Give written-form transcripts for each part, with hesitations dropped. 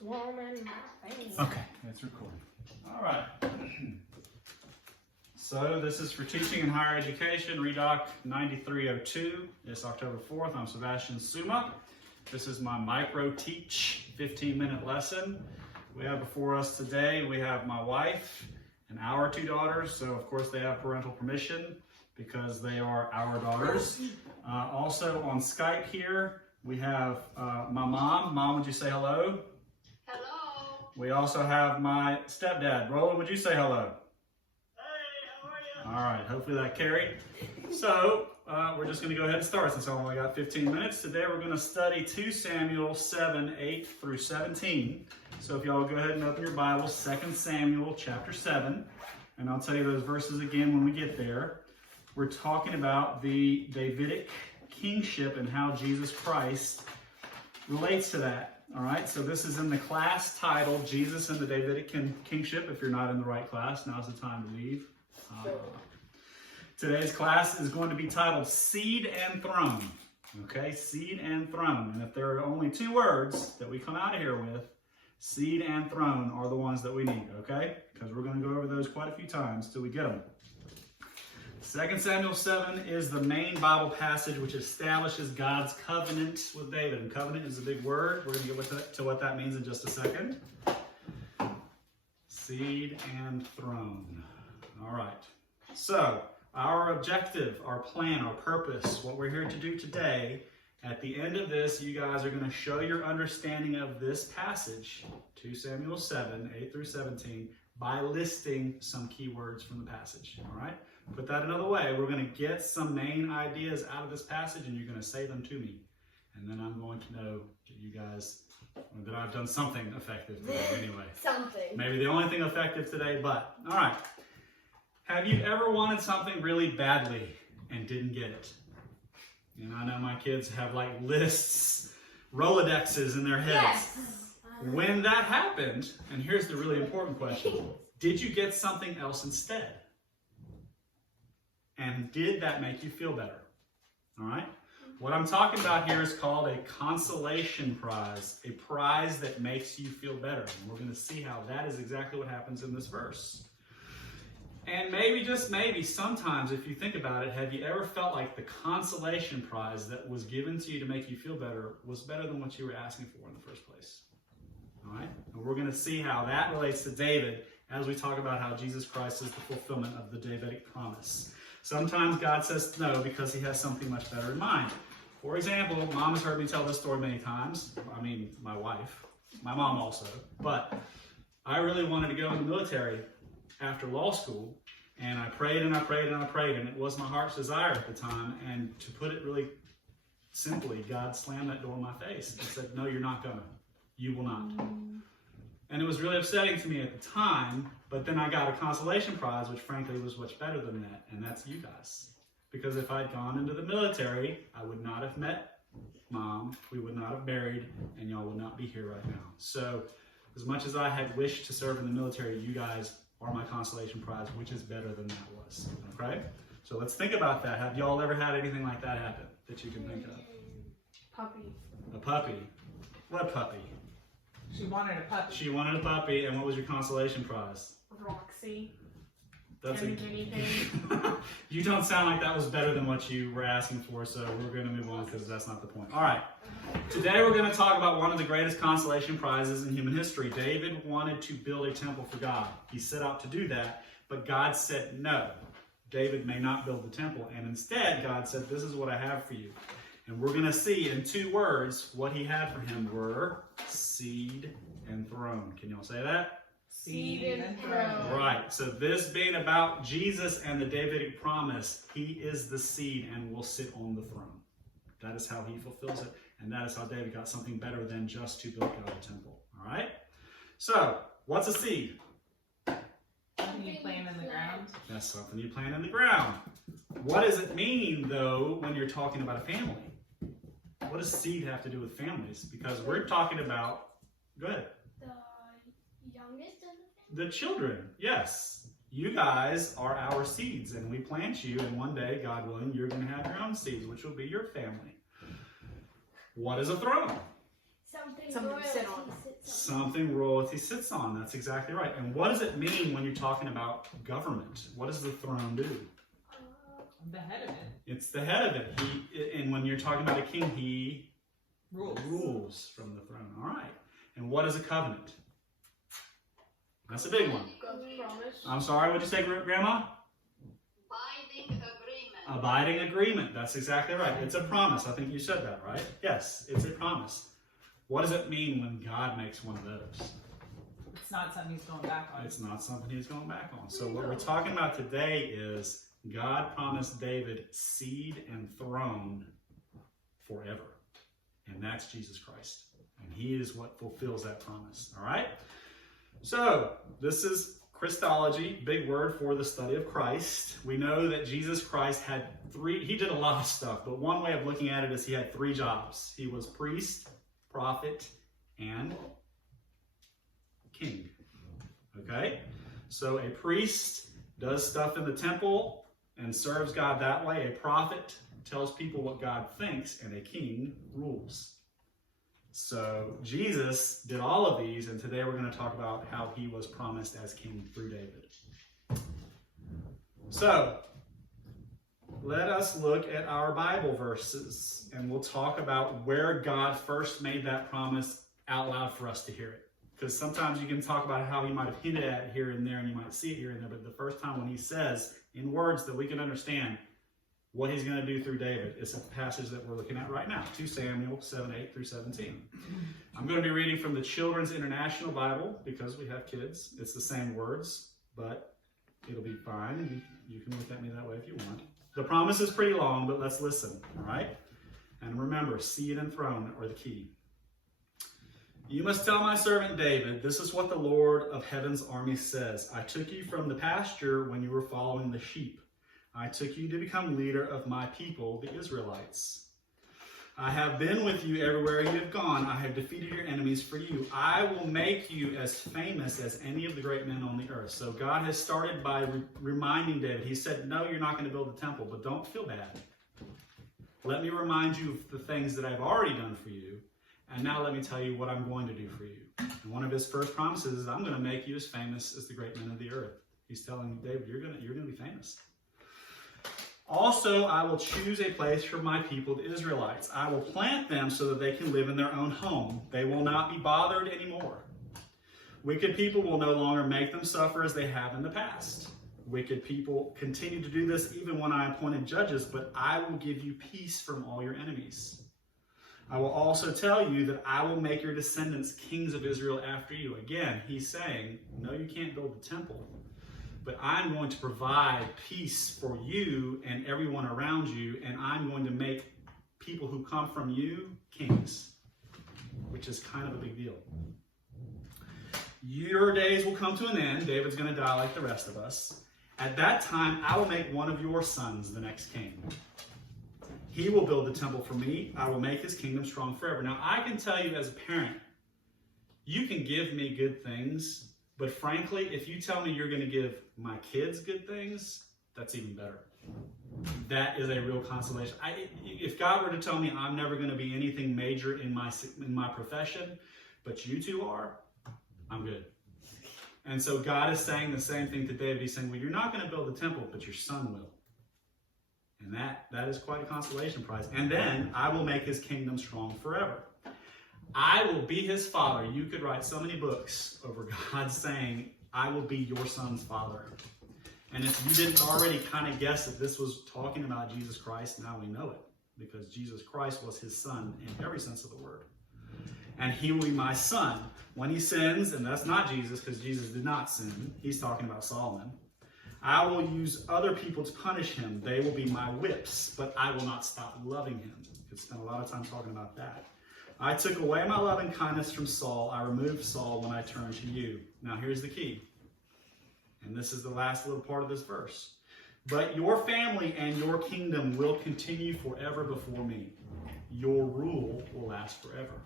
warm in my face. Okay, it's recording. All right. So this is for teaching in higher education, Redoc 9302. It's October 4th. I'm Sebastian Suma. This is my micro teach 15-minute lesson. We have before us today, we have my wife and our two daughters. So of course they have parental permission because they are our daughters. Also on Skype here, we have my mom. Mom, would you say hello? Hello. We also have my stepdad. Roland, would you say hello? All right, hopefully that carried. So we're just going to go ahead and start since I only got 15 minutes. Today we're going to study 2 Samuel 7, 8 through 17. So if y'all go ahead and open your Bibles, 2 Samuel chapter 7. And I'll tell you those verses again when we get there. We're talking about the Davidic kingship and how Jesus Christ relates to that. All right, so this is in the class titled Jesus and the Davidic Kingship. If you're not in the right class, now's the time to leave. Today's class is going to be titled Seed and Throne. Okay, Seed and Throne. And if there are only 2 words that we come out of here with, seed and throne are the ones that we need, okay? Because we're going to go over those quite a few times till we get them. 2 Samuel 7 is the main Bible passage which establishes God's covenant with David. And covenant is a big word. We're going to get to what that means in just a second. Seed and throne. All right. So, our objective, our plan, our purpose, what we're here to do today, at the end of this, you guys are going to show your understanding of this passage, 2 Samuel 7, 8 through 17, by listing some key words from the passage. All right? Put that another way, we're going to get some main ideas out of this passage, and you're going to say them to me. And then I'm going to know that you guys, that I've done something effective today anyway. Something. Maybe the only thing effective today, but, all right. Have you ever wanted something really badly and didn't get it? And I know my kids have like lists, Rolodexes in their heads. Yes. When that happened, and here's the really important question, did you get something else instead? And did that make you feel better? All right? What I'm talking about here is called a consolation prize, a prize that makes you feel better. And we're going to see how that is exactly what happens in this verse. And maybe, just maybe, sometimes if you think about it, have you ever felt like the consolation prize that was given to you to make you feel better was better than what you were asking for in the first place? All right? And we're going to see how that relates to David as we talk about how Jesus Christ is the fulfillment of the Davidic promise. Sometimes God says no because he has something much better in mind. For example, Mom has heard me tell this story many times. I mean, my wife, my mom also. But I really wanted to go in the military after law school, and I prayed and I prayed and I prayed, and it was my heart's desire at the time. And to put it really simply, God slammed that door in my face and said, no, you're not gonna. You will not. And it was really upsetting to me at the time, but then I got a consolation prize, which frankly was much better than that, and that's you guys. Because if I'd gone into the military, I would not have met Mom, we would not have married, and y'all would not be here right now. So as much as I had wished to serve in the military, you guys are my consolation prize, which is better than that was. Okay? So let's think about that. Have y'all ever had anything like that happen that you can think of? Puppy. A puppy. What puppy? She wanted a puppy. She wanted a puppy, and what was your consolation prize? Roxy. That's And guinea pig. You don't sound like that was better than what you were asking for, so we're going to move on because that's not the point. All right. Today we're going to talk about one of the greatest consolation prizes in human history. David wanted to build a temple for God. He set out to do that, but God said no. David may not build the temple, and instead God said, this is what I have for you. And we're going to see in 2 words what he had for him were seed and throne. Can y'all say that? Seed and throne. Right. So this being about Jesus and the Davidic promise, he is the seed and will sit on the throne. That is how he fulfills it. And that is how David got something better than just to build God a temple. All right? So, what's a seed? Something you plant in the ground. That's something you plant in the ground. What does it mean, though, when you're talking about a family? What does seed have to do with families? Because we're talking about, go ahead. The youngest of the family? The children, yes. You guys are our seeds, and we plant you, and one day, God willing, you're going to have your own seeds, which will be your family. What is a throne? Something Something to sit royalty on. sits Something royalty sits on. That's exactly right. And what does it mean when you're talking about government? What does the throne do? The head of it. It's the head of it. And when you're talking about a king, he rules from the throne. All right. And what is a covenant? That's a big one. God's promise. I'm sorry, what'd you say, Grandma? Binding agreement. Abiding agreement. That's exactly right. It's a promise. I think you said that, right? Yes, it's a promise. What does it mean when God makes one of those? It's not something he's going back on. It's not something he's going back on. So what we're talking about today is God promised David seed and throne forever. And that's Jesus Christ. And he is what fulfills that promise. All right? So this is Christology, big word for the study of Christ. We know that Jesus Christ had he did a lot of stuff, but one way of looking at it is he had 3 jobs. He was priest, prophet, and king. Okay? So a priest does stuff in the temple and serves God that way. A prophet tells people what God thinks, and a king rules. So Jesus did all of these, and today we're going to talk about how he was promised as king through David. So let us look at our Bible verses, and we'll talk about where God first made that promise out loud for us to hear it. Because sometimes you can talk about how he might have hinted at it here and there, and you might see it here and there, but the first time when he says in words that we can understand what he's going to do through David, it's a passage that we're looking at right now, 2 Samuel 7:8 through 17. I'm going to be reading from the Children's International Bible because we have kids. It's the same words, but it'll be fine. You can look at me that way if you want. The promise is pretty long, but let's listen, all right? And remember, seed and throne are the key. You must tell my servant David, this is what the Lord of heaven's army says. I took you from the pasture when you were following the sheep. I took you to become leader of my people, the Israelites. I have been with you everywhere you have gone. I have defeated your enemies for you. I will make you as famous as any of the great men on the earth. So God has started by reminding David. He said, no, you're not going to build the temple, but don't feel bad. Let me remind you of the things that I've already done for you. And now let me tell you what I'm going to do for you. And one of his first promises is, I'm going to make you as famous as the great men of the earth. He's telling David, you're going to be famous. Also, I will choose a place for my people, the Israelites. I will plant them so that they can live in their own home. They will not be bothered anymore. Wicked people will no longer make them suffer as they have in the past. Wicked people continue to do this even when I appointed judges, but I will give you peace from all your enemies. I will also tell you that I will make your descendants kings of Israel after you. Again, he's saying, no, you can't build the temple, but I'm going to provide peace for you and everyone around you, and I'm going to make people who come from you kings, which is kind of a big deal. Your days will come to an end. David's going to die like the rest of us. At that time, I will make one of your sons the next king. He will build the temple for me. I will make his kingdom strong forever. Now, I can tell you as a parent, you can give me good things, but frankly, if you tell me you're going to give my kids good things, that's even better. That is a real consolation. If God were to tell me I'm never going to be anything major in my profession, but you two are, I'm good. And so God is saying the same thing to David. He's saying, well, you're not going to build the temple, but your son will. And that is quite a consolation prize. And then I will make his kingdom strong forever. I will be his father. You could write so many books over God saying, I will be your son's father. And if you didn't already kind of guess that this was talking about Jesus Christ, now we know it. Because Jesus Christ was his son in every sense of the word. And he will be my son. When he sins, and that's not Jesus because Jesus did not sin. He's talking about Solomon. I will use other people to punish him. They will be my whips, but I will not stop loving him. We could spend a lot of time talking about that. I took away my love and kindness from Saul. I removed Saul when I turned to you. Now here's the key. And this is the last little part of this verse. But your family and your kingdom will continue forever before me. Your rule will last forever.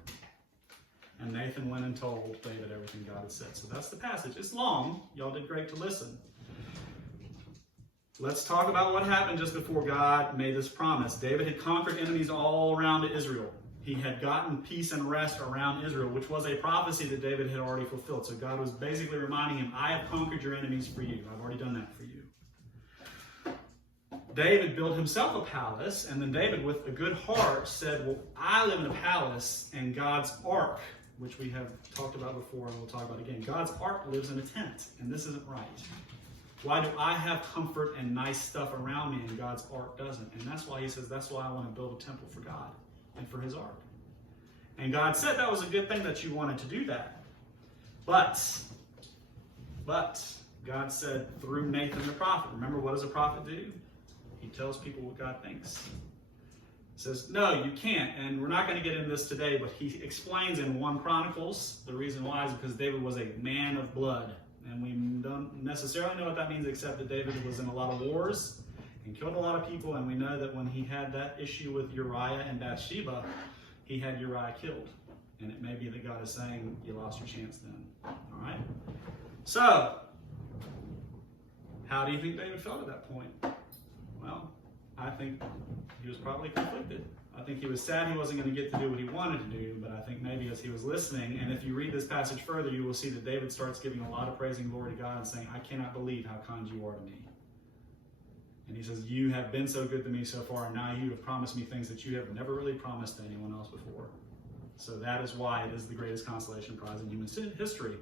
And Nathan went and told David everything God had said. So that's the passage. It's long. Y'all did great to listen. Let's talk about what happened just before God made this promise. David had conquered enemies all around Israel. he had gotten peace and rest around Israel, which was a prophecy that David had already fulfilled. So God was basically reminding him, I have conquered your enemies for you. I've already done that for you. David built himself a palace, and then David, with a good heart, said, well, I live in a palace, and God's ark, which we have talked about before and we'll talk about again, God's ark lives in a tent, and this isn't right. Why do I have comfort and nice stuff around me and God's ark doesn't? And that's why he says, that's why I want to build a temple for God and for his ark. And God said that was a good thing that you wanted to do that. But God said through Nathan the prophet, remember, what does a prophet do? He tells people what God thinks. He says, no, you can't. And we're not going to get into this today, but he explains in 1 Chronicles, the reason why is because David was a man of blood. And we don't necessarily know what that means, except that David was in a lot of wars and killed a lot of people. And we know that when he had that issue with Uriah and Bathsheba, he had Uriah killed. And it may be that God is saying, you lost your chance then. All right? So, how do you think David felt at that point? Well, I think he was probably conflicted. I think he was sad he wasn't going to get to do what he wanted to do, but I think maybe as he was listening, and if you read this passage further, you will see that David starts giving a lot of praise and glory to God and saying, I cannot believe how kind you are to me. And he says, you have been so good to me so far, and now you have promised me things that you have never really promised to anyone else before. So that is why it is the greatest consolation prize in human history.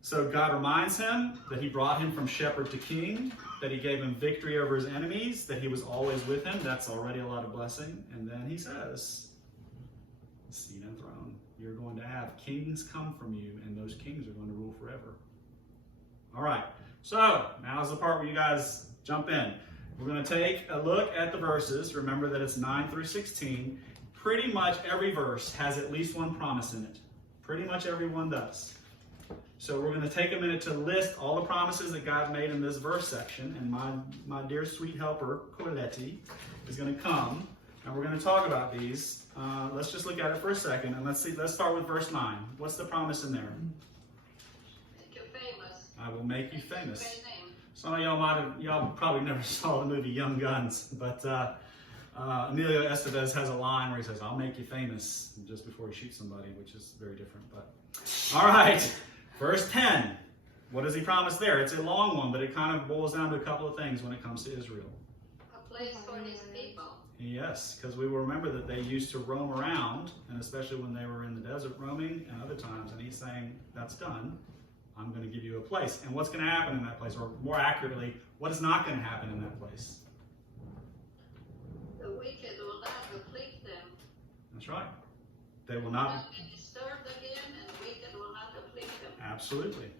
So God reminds him that he brought him from shepherd to king, that he gave him victory over his enemies, that he was always with him. That's already a lot of blessing. And then he says, seed and throne. You're going to have kings come from you, and those kings are going to rule forever. All right. So now's the part where you guys jump in. We're going to take a look at the verses. Remember that it's 9 through 16. Pretty much every verse has at least one promise in it. Pretty much every one does. So we're going to take a minute to list all the promises that God made in this verse section. And my dear sweet helper, Coletti, is going to come. And we're going to talk about these. Let's just look at it for a second. And let's start with verse 9. What's the promise in there? Make you famous. I will make you famous. Great name. Some of y'all probably never saw the movie Young Guns. But Emilio Estevez has a line where he says, I'll make you famous, just before he shoots somebody, which is very different. But all right. Verse 10, what does he promise there? It's a long one, but it kind of boils down to a couple of things when it comes to Israel. A place for his people. Yes, because we will remember that they used to roam around, and especially when they were in the desert roaming and other times, and he's saying, that's done. I'm going to give you a place. And what's going to happen in that place? Or more accurately, what is not going to happen in that place? The wicked will not afflict them. That's right. They will not be disturbed again, and the wicked will not afflict them. Absolutely.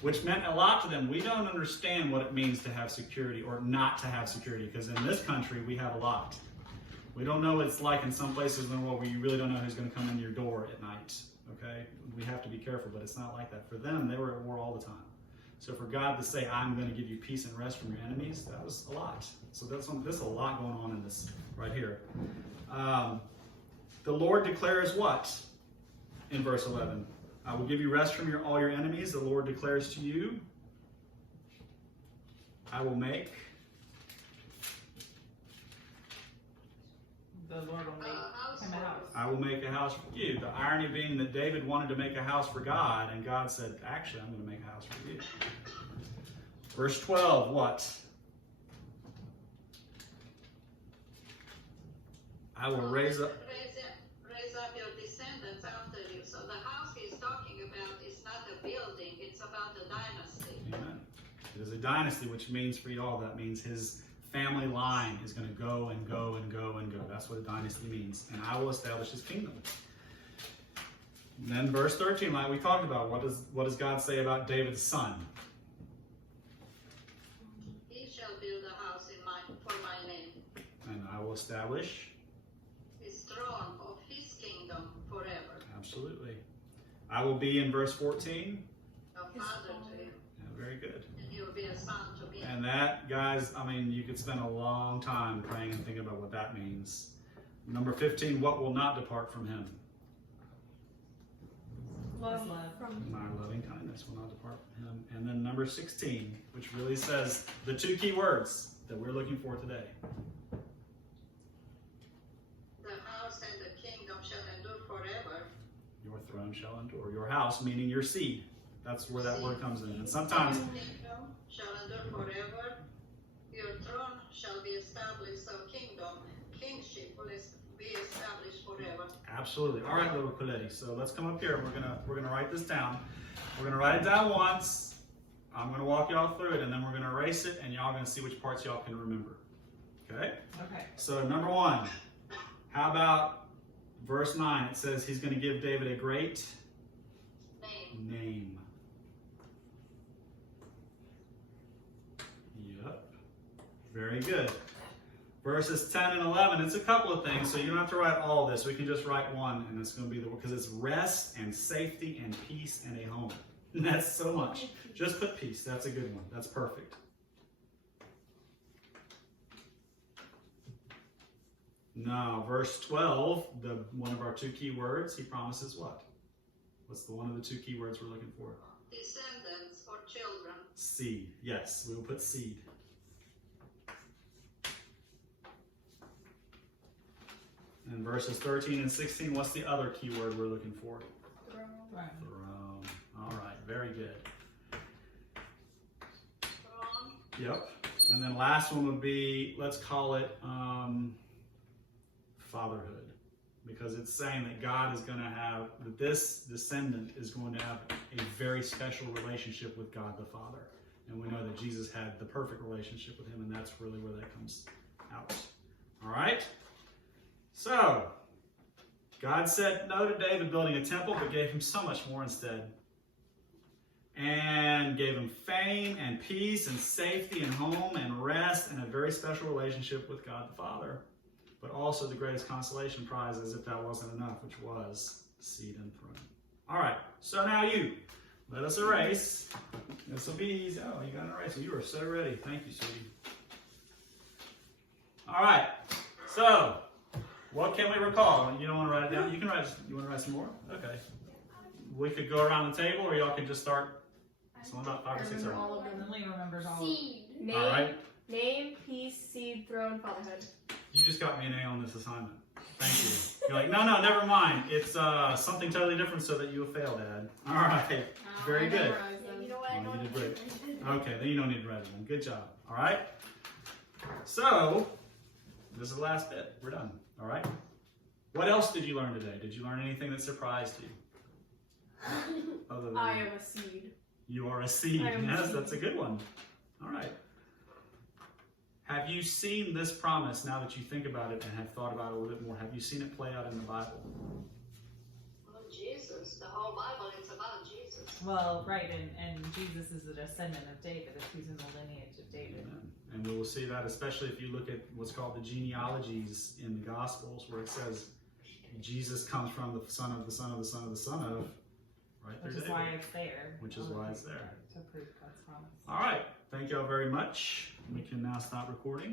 Which meant a lot to them. We don't understand what it means to have security or not to have security, because in this country we have a lot. We don't know what it's like in some places in the world where you really don't know who's going to come in your door at night. Okay? We have to be careful, but it's not like that. For them, they were at war all the time. So for God to say, I'm going to give you peace and rest from your enemies, that was a lot. So there's a lot going on in this right here. The Lord declares what? In verse 11. I will give you rest from all your enemies. The Lord declares to you, I will make. The Lord will make him a house. I will make a house for you. The irony being that David wanted to make a house for God, and God said, actually, I'm going to make a house for you. Verse 12, what? I will raise up your descendants after you. So the house he's talking about is not a building, it's about a dynasty. Amen. It is a dynasty, which means for y'all, that means his family line is going to go and go and go and go. That's what a dynasty means. And I will establish his kingdom. And then verse 13, like we talked about, what does God say about David's son? He shall build a house for my name. And I will establish his throne of his kingdom forever. Absolutely. I will be in verse 14. A father to him. Yeah, very good. And he will be a son to me. And that, guys, I mean, you could spend a long time praying and thinking about what that means. Number 15, what will not depart from him? Love. My loving kindness will not depart from him. And then number 16, which really says the two key words that we're looking for today. The house and the kingdom shall shall endure. Your house, meaning your seed. That's where that word comes in. And sometimes, Your kingdom shall endure forever. Your throne shall be established, so kingship will be established forever. absolutely. All right, little Coletti. So let's come up here. We're gonna write this down. We're gonna write it down once. I'm gonna walk y'all through it, and then we're gonna erase it, and y'all gonna see which parts y'all can remember. Okay? Okay. So number one, how about verse 9? It says he's gonna give David a great name. Yep. Very good. Verses 10 and 11, it's a couple of things, so you don't have to write all this. We can just write one, and it's going to be because it's rest and safety and peace and a home. And that's so much. Just put peace. That's a good one. That's perfect. Now, verse 12, one of our two key words, he promises what? What's the one of the two key words we're looking for? Descendants or children. Seed. Yes, we will put seed. And verses 13 and 16, what's the other key word we're looking for? Throne. Throne. All right, very good. Throne. Yep. And then last one would be, let's call it fatherhood. Because it's saying that God is going to have, that this descendant is going to have a very special relationship with God the Father. And we know that Jesus had the perfect relationship with him, and that's really where that comes out. All right? So, God said no to David building a temple, but gave him so much more instead. And gave him fame and peace and safety and home and rest and a very special relationship with God the Father. But also the greatest consolation prize, as if that wasn't enough, which was seed and throne. All right, so now you. Let us erase. This will be easy. Oh, you got an eraser. You are so ready. Thank you, sweetie. All right, so what can we recall? You don't want to write it down? You can write. You want to write some more? Okay. We could go around the table, or y'all can just start. Someone about 5 or 6 Remember or all of them. Lily remembers all. Seed. Name. All right. Name, peace, seed, throne, fatherhood. You just got me an A on this assignment. Thank you. You're like, no, never mind. It's something totally different so that you'll fail, Dad. All right. Very good. You know what? I Oh, don't you did great. know. Okay, then you don't need to write it then. Good job. All right. So, this is the last bit. We're done. All right. What else did you learn today? Did you learn anything that surprised you? Other than I am a seed. you are a seed. I am a Yes, seed. that's a good one. All right. Have you seen this promise now that you think about it and have thought about it a little bit more? Have you seen it play out in the Bible? Well, Jesus, the whole Bible is about Jesus. Well, right, and Jesus is the descendant of David, if he's in the lineage of David. Amen. And we will see that especially if you look at what's called the genealogies in the Gospels, where it says Jesus comes from the son of the son of the son of the son of, right there, Which is David. why it's there. Which is why it's there. To prove God's promise. All right. Thank you all very much. We can now stop recording.